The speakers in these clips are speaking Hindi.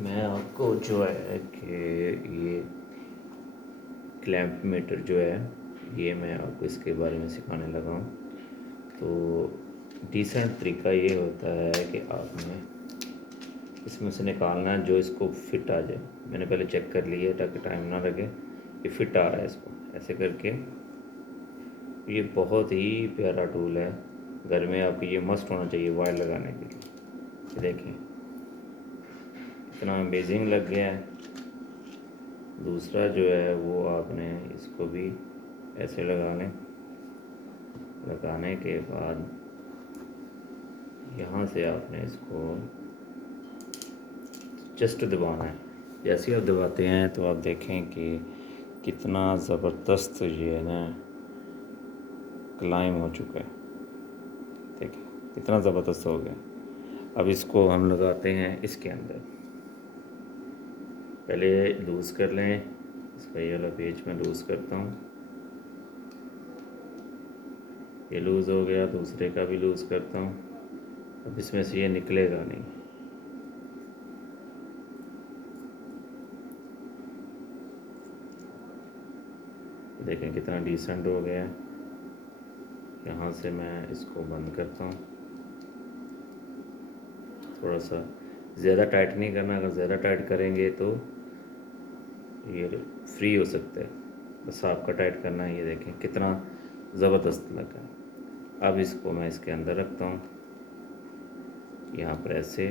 मैं आपको जो है कि ये क्लैंप मीटर जो है ये मैं आपको इसके बारे में सिखाने लगा हूँ। तो डिसेंट तरीका ये होता है कि आपने इसमें से निकालना है जो इसको फिट आ जाए। मैंने पहले चेक कर लिया ताकि टाइम ना लगे। ये फिट आ रहा है, इसको ऐसे करके। ये बहुत ही प्यारा टूल है, घर में आपके ये मस्ट होना चाहिए वायर लगाने के लिए। देखें इतना अमेजिंग लग गया है। दूसरा जो है वो आपने इसको भी ऐसे लगा लें। लगाने के बाद यहाँ से आपने इसको जस्ट दबाना है। जैसे ही आप दबाते हैं तो आप देखें कि कितना ज़बरदस्त ये है ना क्लाइम हो चुका है। देखिए कितना ज़बरदस्त हो गया। अब इसको हम लगाते हैं इसके अंदर। पहले लूज़ कर लें, इसका ये वाला पेज मैं लूज़ करता हूँ। ये लूज़ हो गया, दूसरे का भी लूज़ करता हूँ। अब इसमें से ये निकलेगा नहीं। देखें कितना डिसेंट हो गया है। यहाँ से मैं इसको बंद करता हूँ। थोड़ा सा ज़्यादा टाइट नहीं करना, अगर ज़्यादा टाइट करेंगे तो ये फ्री हो सकता है। बस आपका टाइट करना है। ये देखें कितना ज़बरदस्त लगा। अब इसको मैं इसके अंदर रखता हूँ, यहाँ पर ऐसे।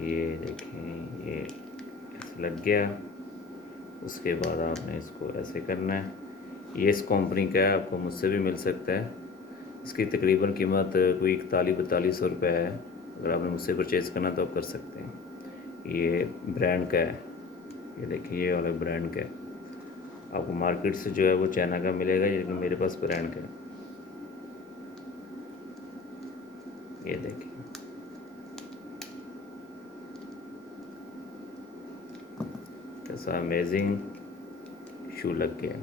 ये देखें ये ऐसे लग गया। उसके बाद आपने इसको ऐसे करना है। ये इस कंपनी का है, आपको मुझसे भी मिल सकता है। इसकी तकरीबन कीमत कोई 41-42 रुपये है। अगर आपने मुझसे परचेज़ करना तो आप कर सकते हैं। ये ब्रांड का है। ये देखिए ये वाला ब्रांड का है। आपको मार्केट से जो है वो चाइना का मिलेगा, लेकिन मेरे पास ब्रांड का है। ये देखिए कैसा अमेजिंग शू लग गया।